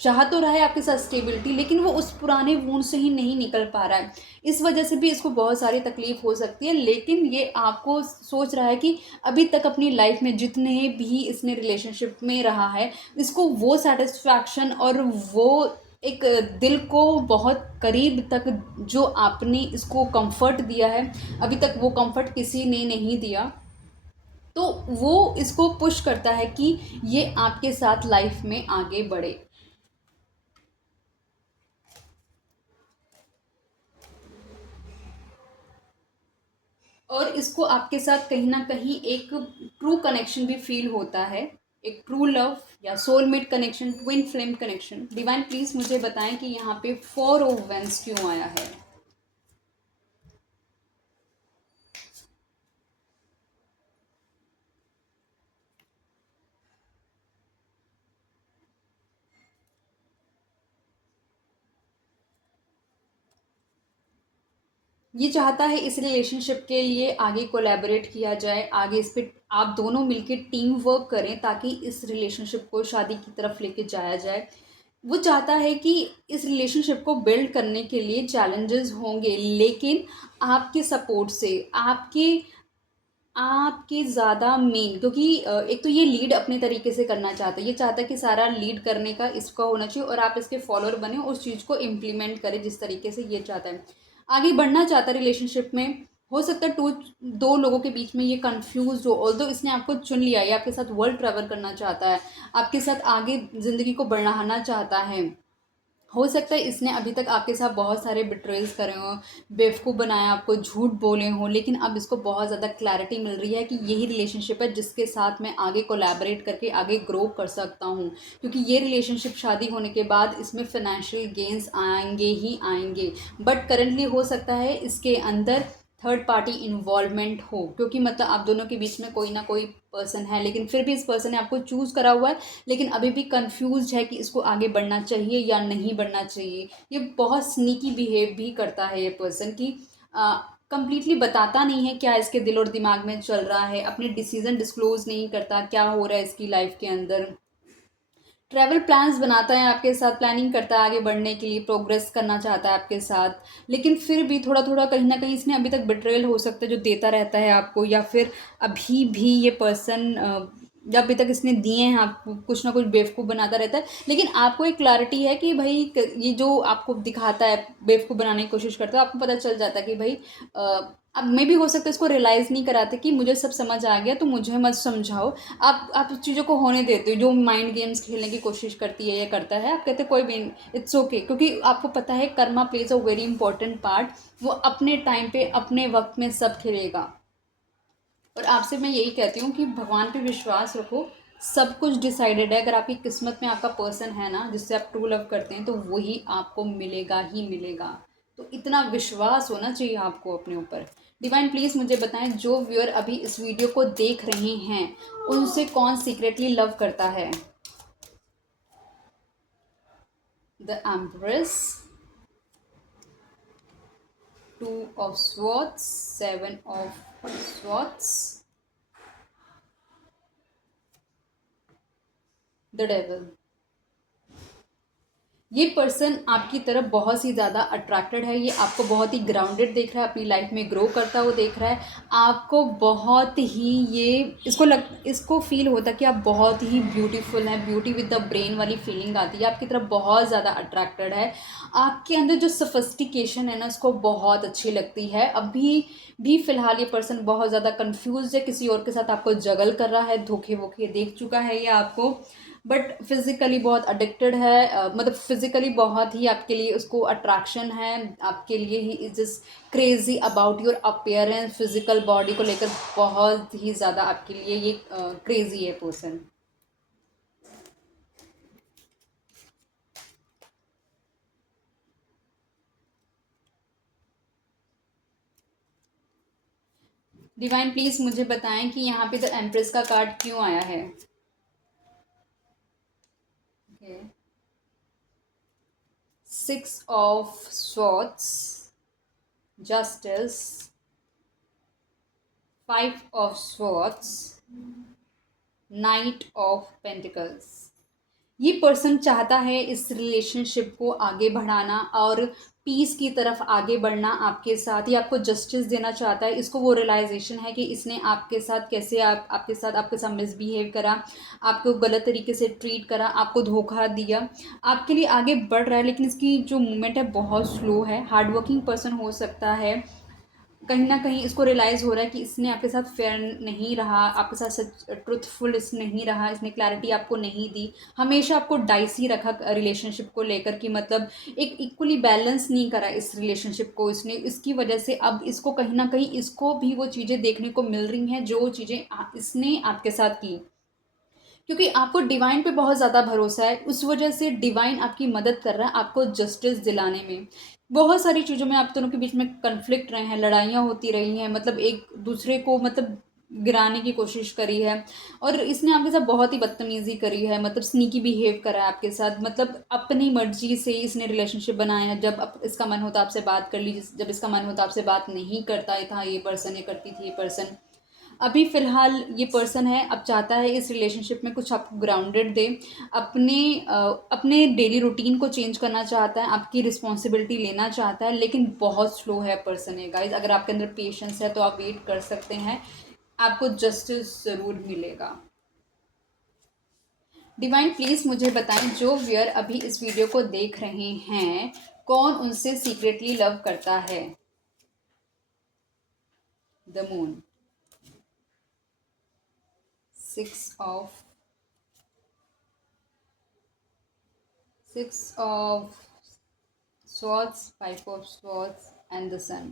चाह तो रहा है आपके साथ स्टेबिलिटी, लेकिन वो उस पुराने वूंड से ही नहीं निकल पा रहा है। इस वजह से भी इसको बहुत सारी तकलीफ हो सकती है, लेकिन ये आपको सोच रहा है कि अभी तक अपनी लाइफ में जितने भी इसने रिलेशनशिप में रहा है, इसको वो सेटिस्फैक्शन और वो एक दिल को बहुत करीब तक जो आपने इसको कंफर्ट दिया है, अभी तक वो कंफर्ट किसी ने नहीं दिया। तो वो इसको पुश करता है कि ये आपके साथ लाइफ में आगे बढ़े। और इसको आपके साथ कहीं न कहीं एक ट्रू कनेक्शन भी फ़ील होता है, एक ट्रू लव या soulmate connection, twin flame connection. Divine please मुझे बताएँ कि यहाँ पे 4 ऑफ वेंस क्यों आया है? ये चाहता है इस रिलेशनशिप के लिए आगे कोलैबोरेट किया जाए, आगे इस पे आप दोनों मिलके टीम वर्क करें ताकि इस रिलेशनशिप को शादी की तरफ लेके जाया जाए। वो चाहता है कि इस रिलेशनशिप को बिल्ड करने के लिए चैलेंजेस होंगे, लेकिन आपके सपोर्ट से, आपके ज़्यादा मेन, क्योंकि एक तो ये लीड अपने तरीके से करना चाहता है, ये चाहता है कि सारा लीड करने का इसका होना चाहिए और आप इसके फॉलोअर बने, उस चीज़ को इम्प्लीमेंट करें जिस तरीके से ये चाहता है। आगे बढ़ना चाहता है रिलेशनशिप में। हो सकता है टू दो लोगों के बीच में ये कंफ्यूज हो, ऑल्दो इसने आपको चुन लिया, ये आपके साथ वर्ल्ड ट्रैवल करना चाहता है, आपके साथ आगे ज़िंदगी को बढ़ाना चाहता है। हो सकता है इसने अभी तक आपके साथ बहुत सारे बिट्रेल्स करे हों, बेवकूफ़ बनाया, आपको झूठ बोले हों, लेकिन अब इसको बहुत ज़्यादा क्लैरिटी मिल रही है कि यही रिलेशनशिप है जिसके साथ मैं आगे कोलैबोरेट करके आगे ग्रो कर सकता हूँ। क्योंकि ये रिलेशनशिप शादी होने के बाद इसमें फ़ाइनेंशियल गेन्स आएँगे ही आएँगे। बट करंटली हो सकता है इसके अंदर थर्ड पार्टी इन्वॉल्वमेंट हो, क्योंकि मतलब आप दोनों के बीच में कोई ना कोई पर्सन है, लेकिन फिर भी इस पर्सन ने आपको चूज़ करा हुआ है, लेकिन अभी भी कंफ्यूज है कि इसको आगे बढ़ना चाहिए या नहीं बढ़ना चाहिए। ये बहुत स्नीकी बिहेव भी करता है ये पर्सन कि कंप्लीटली बताता नहीं है क्या इसके दिल और दिमाग में चल रहा है, अपने डिसीजन डिस्क्लोज नहीं करता क्या हो रहा है इसकी लाइफ के अंदर। ट्रैवल प्लान्स बनाता है आपके साथ, प्लानिंग करता है आगे बढ़ने के लिए, प्रोग्रेस करना चाहता है आपके साथ, लेकिन फिर भी थोड़ा थोड़ा कहीं ना कहीं इसने अभी तक बिट्रेयल हो सकता है जो देता रहता है आपको, या फिर अभी भी ये पर्सन या अभी तक इसने दिए हैं आपको, कुछ ना कुछ बेवकूफ़ बनाता रहता है। लेकिन आपको एक क्लैरिटी है कि भाई ये जो आपको दिखाता है बेवकूफ़ बनाने की कोशिश करता है, आपको पता चल जाता है कि भाई अब मे भी हो सकता है इसको रियलाइज़ नहीं कराते कि मुझे सब समझ आ गया तो मुझे मत समझाओ। आप उस चीज़ों को होने देते हो, जो माइंड गेम्स खेलने की कोशिश करती है या करता है, आप कहते हो कोई भी इट्स ओके, क्योंकि आपको पता है Karma plays a very important part. वो अपने टाइम पे अपने वक्त में सब खेलेगा। और आपसे मैं यही कहती हूँ कि भगवान पे विश्वास रखो, सब कुछ डिसाइडेड है। अगर आपकी किस्मत में आपका पर्सन है ना जिससे आप ट्रू लव करते हैं, तो वही आपको मिलेगा ही मिलेगा। तो इतना विश्वास होना चाहिए आपको अपने ऊपर। डिवाइन प्लीज़ मुझे बताएं, जो व्यूअर अभी इस वीडियो को देख रहे हैं उनसे कौन सीक्रेटली लव करता है? The empress, two of swords, seven of swords, the devil. ये पर्सन आपकी तरफ बहुत ही ज़्यादा अट्रैक्टेड है, ये आपको बहुत ही ग्राउंडेड देख रहा है, अपनी लाइफ में ग्रो करता हुआ देख रहा है। आपको बहुत ही ये इसको फील होता है कि आप बहुत ही ब्यूटीफुल हैं, ब्यूटी विद द ब्रेन वाली फीलिंग आती है, आपकी तरफ बहुत ज़्यादा अट्रैक्टेड है। आपके अंदर जो सफिस्टिकेशन है ना उसको बहुत अच्छी लगती है। अभी भी फ़िलहाल ये पर्सन बहुत ज़्यादा कन्फ्यूज़ है, किसी और के साथ आपको जगल कर रहा है, धोखे वोखे देख चुका है ये आपको। बट फिज़िकली बहुत अडिक्टेड है, मतलब फिज़िकली बहुत ही आपके लिए उसको अट्रैक्शन है, आपके लिए he is just crazy about your appearance, physical body को लेकर बहुत ही ज़्यादा आपके लिए ये क्रेजी है पर्सन। डिवाइन प्लीज मुझे बताएं कि यहाँ पे द एम्प्रेस का कार्ड क्यों आया है। Okay, six of swords, justice, five of swords, night of pentacles. ये पर्सन चाहता है इस रिलेशनशिप को आगे बढ़ाना और पीस की तरफ आगे बढ़ना आपके साथ। ये आपको जस्टिस देना चाहता है। इसको वो रियलाइजेशन है कि इसने आपके साथ कैसे आपके साथ मिसबिहेव करा, आपको गलत तरीके से ट्रीट करा, आपको धोखा दिया, आपके लिए आगे बढ़ रहा है लेकिन इसकी जो मूवमेंट है बहुत स्लो है। हार्ड वर्किंग पर्सन हो सकता है। कहीं ना कहीं इसको रियलाइज़ हो रहा है कि इसने आपके साथ फेयर नहीं रहा, आपके साथ सच ट्रुथफुल इस नहीं रहा, इसने क्लैरिटी आपको नहीं दी, हमेशा आपको डाइसी रखा रिलेशनशिप को लेकर, कि मतलब एक इक्वली बैलेंस नहीं करा इस रिलेशनशिप को इसने। इसकी वजह से अब इसको कहीं ना कहीं इसको भी वो चीज़ें देखने को मिल रही हैं जो चीज़ें इसने आपके साथ की, क्योंकि आपको डिवाइन पे बहुत ज़्यादा भरोसा है। उस वजह से डिवाइन आपकी मदद कर रहा है आपको जस्टिस दिलाने में। बहुत सारी चीज़ों में आप दोनों के बीच में कन्फ्लिक्ट रहे हैं, लड़ाइयाँ होती रही हैं, मतलब एक दूसरे को मतलब गिराने की कोशिश करी है। और इसने आपके साथ बहुत ही बदतमीज़ी करी है, मतलब स्नीकी बिहेव करा है आपके साथ, मतलब अपनी मर्जी से इसने रिलेशनशिप बनाया है। जब इसका मन होता आपसे बात कर ली, जब इसका मन होता आपसे बात नहीं करता था ये पर्सन, ये करती थी ये पर्सन। अभी फ़िलहाल ये पर्सन है, अब चाहता है इस रिलेशनशिप में कुछ आपको ग्राउंडेड दे, अपने अपने डेली रूटीन को चेंज करना चाहता है, आपकी रिस्पॉन्सिबिलिटी लेना चाहता है, लेकिन बहुत स्लो है पर्सन है गाइज। अगर आपके अंदर पेशेंस है तो आप वेट कर सकते हैं, आपको जस्टिस ज़रूर मिलेगा। डिवाइन प्लीज़ मुझे बताएं, जो व्यूअर अभी इस वीडियो को देख रहे हैं, कौन उनसे सीक्रेटली लव करता है। The moon, six of swords, five of swords and the sun।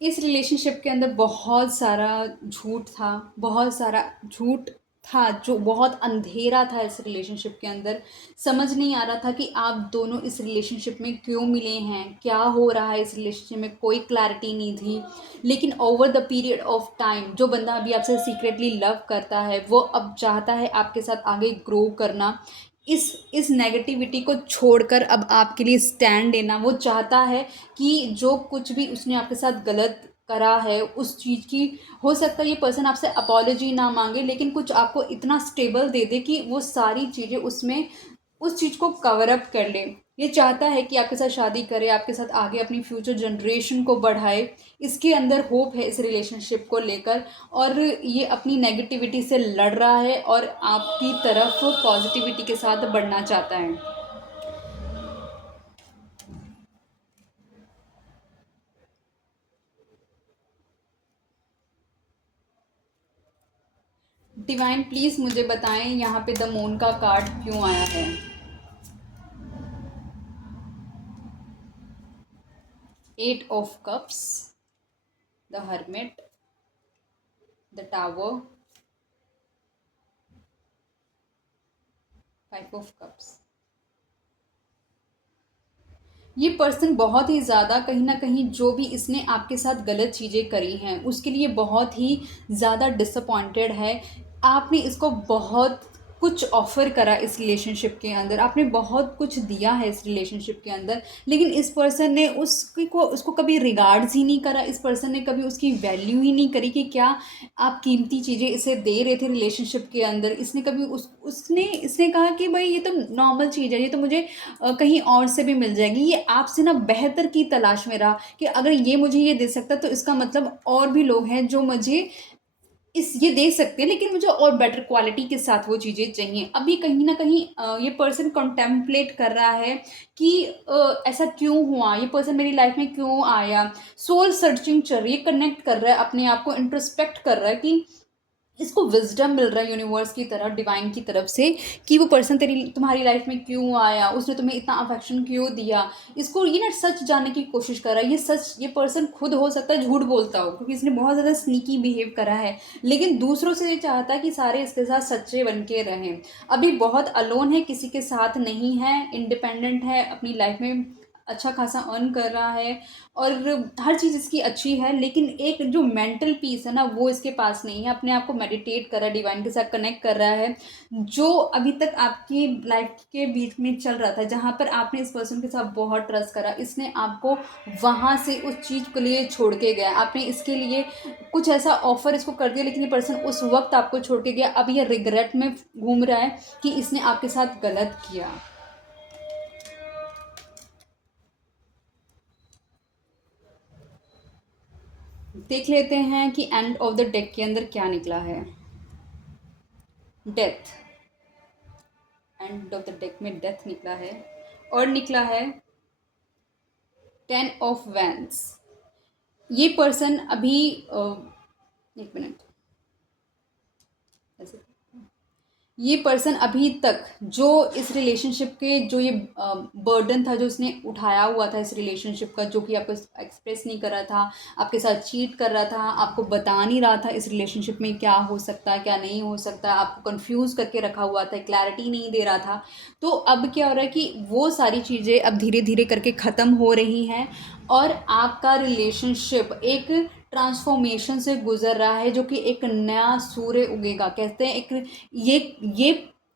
इस रिलेशनशिप के अंदर बहुत सारा झूठ था, बहुत सारा झूठ था, जो बहुत अंधेरा था इस रिलेशनशिप के अंदर। समझ नहीं आ रहा था कि आप दोनों इस रिलेशनशिप में क्यों मिले हैं, क्या हो रहा है इस रिलेशनशिप में, कोई क्लैरिटी नहीं थी। लेकिन over the period of time जो बंदा अभी आपसे सीक्रेटली लव करता है वो अब चाहता है आपके साथ आगे ग्रो करना, इस नेगेटिविटी को छोड़कर अब आपके लिए स्टैंड लेना। वो चाहता है कि जो कुछ भी उसने आपके साथ गलत करा है उस चीज़ की, हो सकता है ये पर्सन आपसे अपॉलोजी ना मांगे लेकिन कुछ आपको इतना स्टेबल दे दे कि वो सारी चीज़ें उसमें उस चीज़ को कवर अप कर ले। ये चाहता है कि आपके साथ शादी करे, आपके साथ आगे अपनी फ्यूचर जनरेशन को बढ़ाए। इसके अंदर होप है इस रिलेशनशिप को लेकर, और ये अपनी नेगेटिविटी से लड़ रहा है और आपकी तरफ पॉजिटिविटी के साथ बढ़ना चाहता है। डिवाइन प्लीज़ मुझे बताएं, यहाँ पे द मून का कार्ड क्यों आया है। Eight of cups, the hermit, the tower, five of cups. ये पर्सन बहुत ही ज़्यादा कहीं ना कहीं जो भी इसने आपके साथ गलत चीज़ें करी हैं उसके लिए बहुत ही ज़्यादा डिसअपॉइंटेड है। आपने इसको बहुत कुछ ऑफ़र करा इस रिलेशनशिप के अंदर, आपने बहुत कुछ दिया है इस रिलेशनशिप के अंदर, लेकिन इस पर्सन ने उसको कभी रिगार्ड्स ही नहीं करा। इस पर्सन ने कभी उसकी वैल्यू ही नहीं करी कि क्या आप कीमती चीज़ें इसे दे रहे थे रिलेशनशिप के अंदर। इसने कभी उसने इसने कहा कि भाई ये तो नॉर्मल चीज़ है, ये तो मुझे कहीं और से भी मिल जाएगी। ये आपसे ना बेहतर की तलाश में रहा कि अगर ये मुझे ये दे सकता तो इसका मतलब और भी लोग हैं जो मुझे ये दे सकते हैं, लेकिन मुझे और बेटर क्वालिटी के साथ वो चीज़ें चाहिए। अभी कहीं ना कहीं ये पर्सन कॉन्टेम्पलेट कर रहा है कि ऐसा क्यों हुआ, ये पर्सन मेरी लाइफ में क्यों आया। सोल सर्चिंग चल रही है, कनेक्ट कर रहा है, अपने आप को इंट्रोस्पेक्ट कर रहा है कि इसको विजडम मिल रहा है यूनिवर्स की तरफ, डिवाइन की तरफ से, कि वो पर्सन तुम्हारी लाइफ में क्यों आया, उसने तुम्हें इतना अफेक्शन क्यों दिया। इसको ये ना सच जानने की कोशिश कर रहा है। ये पर्सन खुद हो सकता है झूठ बोलता हो क्योंकि इसने बहुत ज़्यादा स्नीकी बिहेव करा है, लेकिन दूसरों से ये चाहता है कि सारे इसके साथ सच्चे बन के रहें। अभी बहुत अलोन है, किसी के साथ नहीं है, इंडिपेंडेंट है अपनी लाइफ में, अच्छा खासा अर्न कर रहा है और हर चीज़ इसकी अच्छी है, लेकिन एक जो मेंटल पीस है ना वो इसके पास नहीं है। अपने आप को मेडिटेट कर रहा है, डिवाइन के साथ कनेक्ट कर रहा है। जो अभी तक आपकी लाइफ के बीच में चल रहा था, जहाँ पर आपने इस पर्सन के साथ बहुत ट्रस्ट करा, इसने आपको वहाँ से उस चीज़ के लिए छोड़ के गया। आपने इसके लिए कुछ ऐसा ऑफर इसको कर दिया, लेकिन ये पर्सन उस वक्त आपको छोड़ के गया। अब ये रिग्रेट में घूम रहा है कि इसने आपके साथ गलत किया। देख लेते हैं कि एंड ऑफ द डेक के अंदर क्या निकला है। Death. End of the deck में डेथ निकला है और निकला है 10 ऑफ वैंड्स। ये पर्सन अभी एक मिनट, ऐसे ये पर्सन अभी तक जो इस रिलेशनशिप के जो ये बर्डन था जो इसने उठाया हुआ था इस रिलेशनशिप का, जो कि आपको एक्सप्रेस नहीं कर रहा था, आपके साथ चीट कर रहा था, आपको बता नहीं रहा था इस रिलेशनशिप में क्या हो सकता है क्या नहीं हो सकता, आपको कंफ्यूज करके रखा हुआ था, क्लैरिटी नहीं दे रहा था। तो अब क्या हो रहा है कि वो सारी चीज़ें अब धीरे धीरे करके ख़त्म हो रही हैं और आपका रिलेशनशिप एक ट्रांसफॉर्मेशन से गुजर रहा है, जो कि एक नया सूर्य उगेगा। कहते हैं एक ये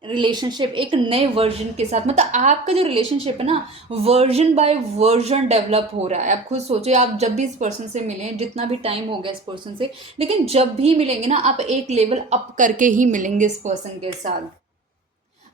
रिलेशनशिप एक नए वर्जन के साथ, मतलब आपका जो रिलेशनशिप है ना, वर्जन बाय वर्जन डेवलप हो रहा है। आप खुद सोचिए, आप जब भी इस पर्सन से मिलें, जितना भी टाइम हो गया इस पर्सन से, लेकिन जब भी मिलेंगे ना, आप एक लेवल अप करके ही मिलेंगे इस पर्सन के साथ।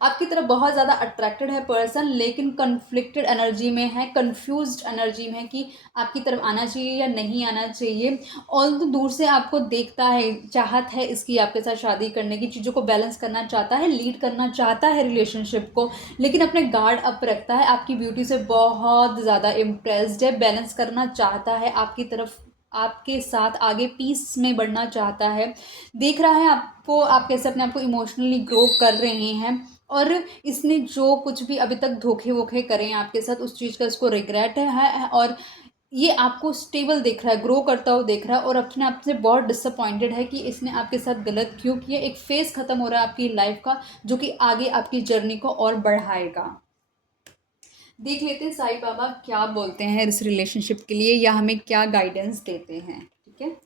आपकी तरफ बहुत ज़्यादा अट्रैक्टेड है पर्सन, लेकिन कन्फ्लिक्टेड एनर्जी में है, कंफ्यूज्ड एनर्जी में है कि आपकी तरफ आना चाहिए या नहीं आना चाहिए। और तो दूर से आपको देखता है, चाहत है इसकी आपके साथ शादी करने की, चीज़ों को बैलेंस करना चाहता है, लीड करना चाहता है रिलेशनशिप को, लेकिन अपने गार्ड अप रखता है। आपकी ब्यूटी से बहुत ज़्यादा इम्प्रेस्ड है, बैलेंस करना चाहता है आपकी तरफ, आपके साथ आगे पीस में बढ़ना चाहता है। देख रहा है आपको, आप कैसे अपने आप को इमोशनली ग्रो कर रहे हैं, और इसने जो कुछ भी अभी तक धोखे वोखे करे हैं आपके साथ, उस चीज़ का इसको रिग्रेट है। और ये आपको स्टेबल देख रहा है, ग्रो करता हुआ देख रहा है, और अपने आप से बहुत डिसअपॉइंटेड है कि इसने आपके साथ गलत क्यों किया। एक फेस खत्म हो रहा है आपकी लाइफ का, जो कि आगे आपकी जर्नी को और बढ़ाएगा। देख लेते हैं साईं बाबा क्या बोलते हैं इस रिलेशनशिप के लिए, या हमें क्या गाइडेंस देते हैं। ठीक है,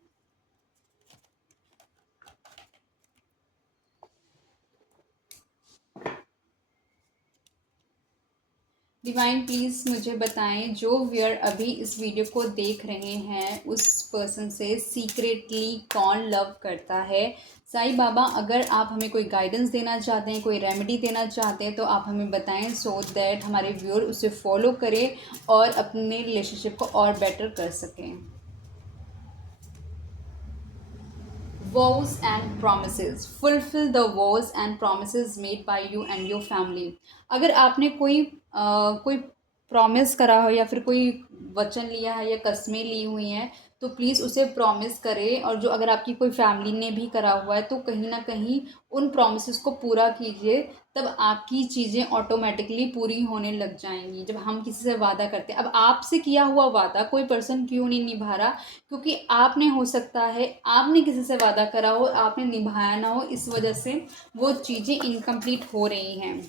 डिवाइन प्लीज़ मुझे बताएं, जो व्यूअर अभी इस वीडियो को देख रहे हैं, उस पर्सन से सीक्रेटली कौन लव करता है। साईं बाबा, अगर आप हमें कोई गाइडेंस देना चाहते हैं, कोई रेमेडी देना चाहते हैं, तो आप हमें बताएं, सो दैट हमारे व्यूअर उसे फॉलो करें और अपने रिलेशनशिप को और बेटर कर सकें। vows and promises, fulfill the vows and promises made by you and your family। अगर आपने कोई प्रॉमिस करा हो या फिर कोई वचन लिया है या कस्में ली हुई हैं, तो प्लीज़ उसे प्रॉमिस करें। और जो अगर आपकी कोई फैमिली ने भी करा हुआ है, तो कहीं ना कहीं उन प्रॉमिसेस को पूरा कीजिए, तब आपकी चीज़ें ऑटोमेटिकली पूरी होने लग जाएंगी। जब हम किसी से वादा करते हैं, अब आपसे किया हुआ वादा कोई पर्सन क्यों नहीं निभा रहा, क्योंकि आपने, हो सकता है आपने किसी से वादा करा हो, आपने निभाया ना हो, इस वजह से वो चीज़ें इनकम्प्लीट हो रही हैं।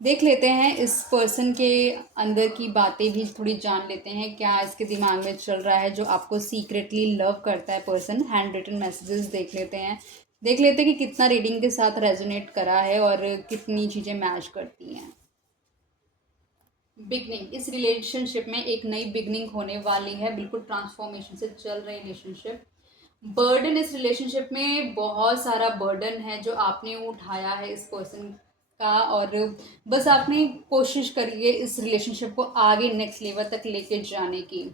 देख लेते हैं इस पर्सन के अंदर की बातें भी थोड़ी जान लेते हैं, क्या इसके दिमाग में चल रहा है जो आपको सीक्रेटली लव करता है पर्सन। हैंड रिटन मैसेजेस देख लेते हैं, देख लेते हैं कि कितना रीडिंग के साथ रेजोनेट करा है और कितनी चीज़ें मैच करती हैं। बिगनिंग, इस रिलेशनशिप में एक नई बिगनिंग होने वाली है, बिल्कुल ट्रांसफॉर्मेशन से चल रही रिलेशनशिप। बर्डन, इस रिलेशनशिप में बहुत सारा बर्डन है जो आपने उठाया है इस पर्सन का, और बस आपने कोशिश करिए इस रिलेशनशिप को आगे नेक्स्ट लेवल तक लेके जाने की।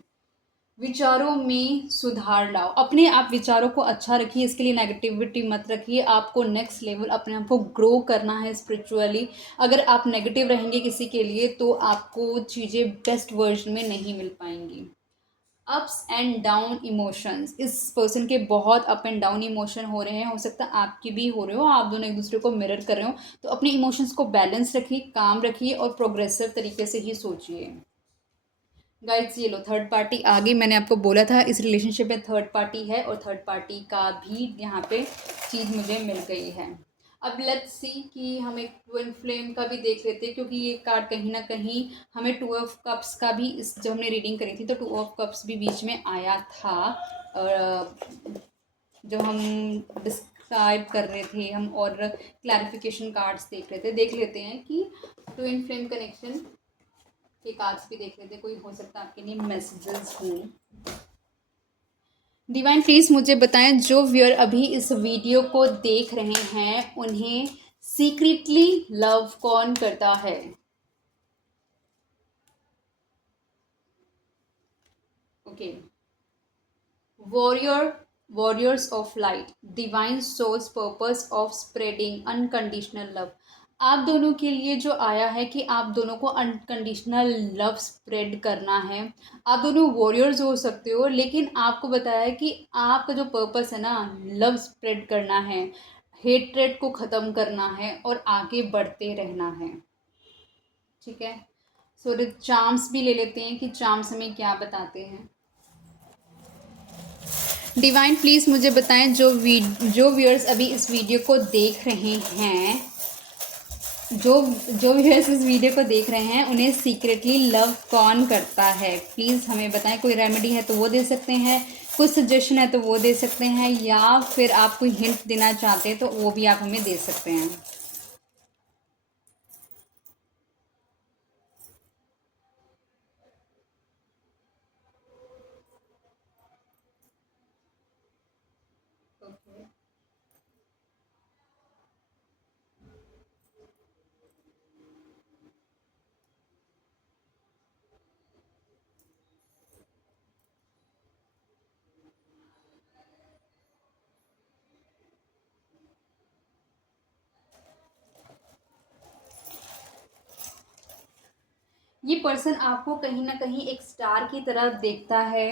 विचारों में सुधार लाओ, अपने आप विचारों को अच्छा रखिए, इसके लिए नेगेटिविटी मत रखिए। आपको नेक्स्ट लेवल अपने आप को ग्रो करना है स्पिरिचुअली। अगर आप नेगेटिव रहेंगे किसी के लिए, तो आपको चीज़ें बेस्ट वर्जन में नहीं मिल पाएंगी। अप्स एंड डाउन इमोशंस, इस पर्सन के बहुत अप एंड डाउन इमोशन हो रहे हैं, हो सकता है आपकी भी हो रहे हो, आप दोनों एक दूसरे को मिरर कर रहे हो। तो अपने इमोशंस को बैलेंस रखिए, काम रखिए और प्रोग्रेसिव तरीके से ही सोचिए। गाइड्स, ये लो थर्ड पार्टी आ गई। मैंने आपको बोला था इस रिलेशनशिप में थर्ड पार्टी है, और थर्ड पार्टी का भी यहाँ पे चीज़ मुझे मिल गई है। अब लेट्स सी कि हम एक ट्विन फ्लेम का भी देख लेते हैं, क्योंकि ये कार्ड कहीं ना कहीं हमें टू ऑफ कप्स का भी, इस जब हमने रीडिंग करी थी तो टू ऑफ कप्स भी बीच में आया था। और जब हम डिस्क्राइब कर रहे थे हम और क्लैरिफिकेशन कार्ड्स देख रहे थे, देख लेते हैं कि ट्विन फ्लेम कनेक्शन के कार्ड्स भी देख लेते हैं, कोई हो सकता है आपके लिए मैसेजेस हों। डिवाइन प्लीज़ मुझे बताएं, जो व्यूअर अभी इस वीडियो को देख रहे हैं उन्हें सीक्रेटली लव कौन करता है? Okay, warriors of light, divine source purpose of spreading unconditional love. आप दोनों के लिए जो आया है कि आप दोनों को अनकंडीशनल लव स्प्रेड करना है। आप दोनों वॉरियर्स हो सकते हो, लेकिन आपको बताया है कि आपका जो पर्पस है ना, लव स्प्रेड करना है, हेट्रेड को ख़त्म करना है और आगे बढ़ते रहना है। ठीक है, सो चार्म्स भी ले लेते हैं कि चार्म्स हमें क्या बताते हैं। डिवाइन प्लीज़ मुझे बताएं, जो व्यूअर्स अभी इस वीडियो को देख रहे हैं, जो जो व्यूअर्स इस वीडियो को देख रहे हैं उन्हें सीक्रेटली लव कौन करता है? प्लीज़ हमें बताएं। कोई रेमेडी है तो वो दे सकते हैं, कुछ सजेशन है तो वो दे सकते हैं, या फिर आप कोई हिंट देना चाहते हैं तो वो भी आप हमें दे सकते हैं। ओके, ये पर्सन आपको कहीं ना कहीं एक स्टार की तरह देखता है।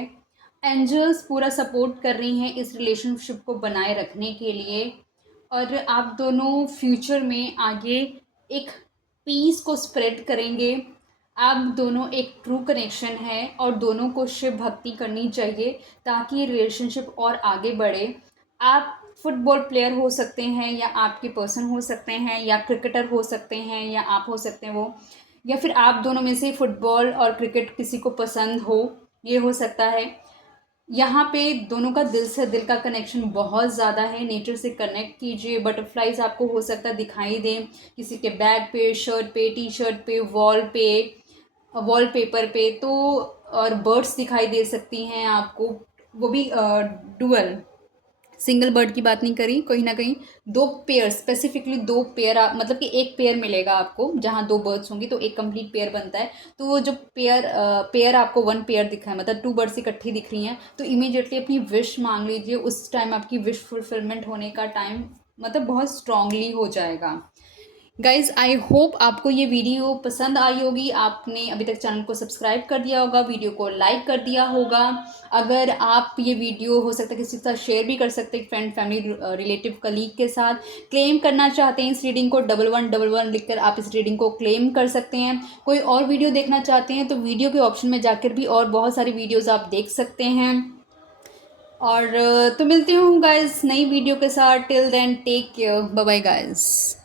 एंजल्स पूरा सपोर्ट कर रही हैं इस रिलेशनशिप को बनाए रखने के लिए, और आप दोनों फ्यूचर में आगे एक पीस को स्प्रेड करेंगे। आप दोनों एक ट्रू कनेक्शन है और दोनों को शिव भक्ति करनी चाहिए ताकि रिलेशनशिप और आगे बढ़े। आप फुटबॉल प्लेयर हो सकते हैं, या आपके पर्सन हो सकते हैं, या क्रिकेटर हो सकते हैं, या आप हो सकते हैं वो, या फिर आप दोनों में से फुटबॉल और क्रिकेट किसी को पसंद हो, ये हो सकता है। यहाँ पे दोनों का दिल से दिल का कनेक्शन बहुत ज़्यादा है। नेचर से कनेक्ट कीजिए। बटरफ्लाइज आपको हो सकता है दिखाई दें किसी के बैग पे, शर्ट पे, टी शर्ट पे, वॉलपेपर पे, तो और बर्ड्स दिखाई दे सकती हैं आपको, वो भी डुअल, सिंगल बर्ड की बात नहीं करी। कहीं ना कहीं दो पेयर, स्पेसिफिकली दो पेयर, आप मतलब कि एक पेयर मिलेगा आपको जहाँ दो बर्ड्स होंगी तो एक कंप्लीट पेयर बनता है। तो वो जो पेयर आपको वन पेयर दिखा है, मतलब टू बर्ड्स इकट्ठी दिख रही हैं, तो इमीडिएटली अपनी विश मांग लीजिए। उस टाइम आपकी विश फुलफिलमेंट होने का टाइम मतलब बहुत स्ट्रांगली हो जाएगा। गाइज़, आई होप आपको ये वीडियो पसंद आई होगी। आपने अभी तक चैनल को सब्सक्राइब कर दिया होगा, वीडियो को लाइक कर दिया होगा। अगर आप ये वीडियो हो सकता है किसी के साथ शेयर भी कर सकते हैं, फ्रेंड, फैमिली, रिलेटिव, कलीग के साथ। क्लेम करना चाहते हैं इस रीडिंग को 1111 लिखकर आप इस रीडिंग को क्लेम कर सकते हैं। कोई और वीडियो देखना चाहते हैं तो वीडियो के ऑप्शन में जाकर भी और बहुत सारी वीडियोज़ आप देख सकते हैं। और तो मिलती हूँ गाइज़ नई वीडियो के साथ। Till then take care, bye bye guys.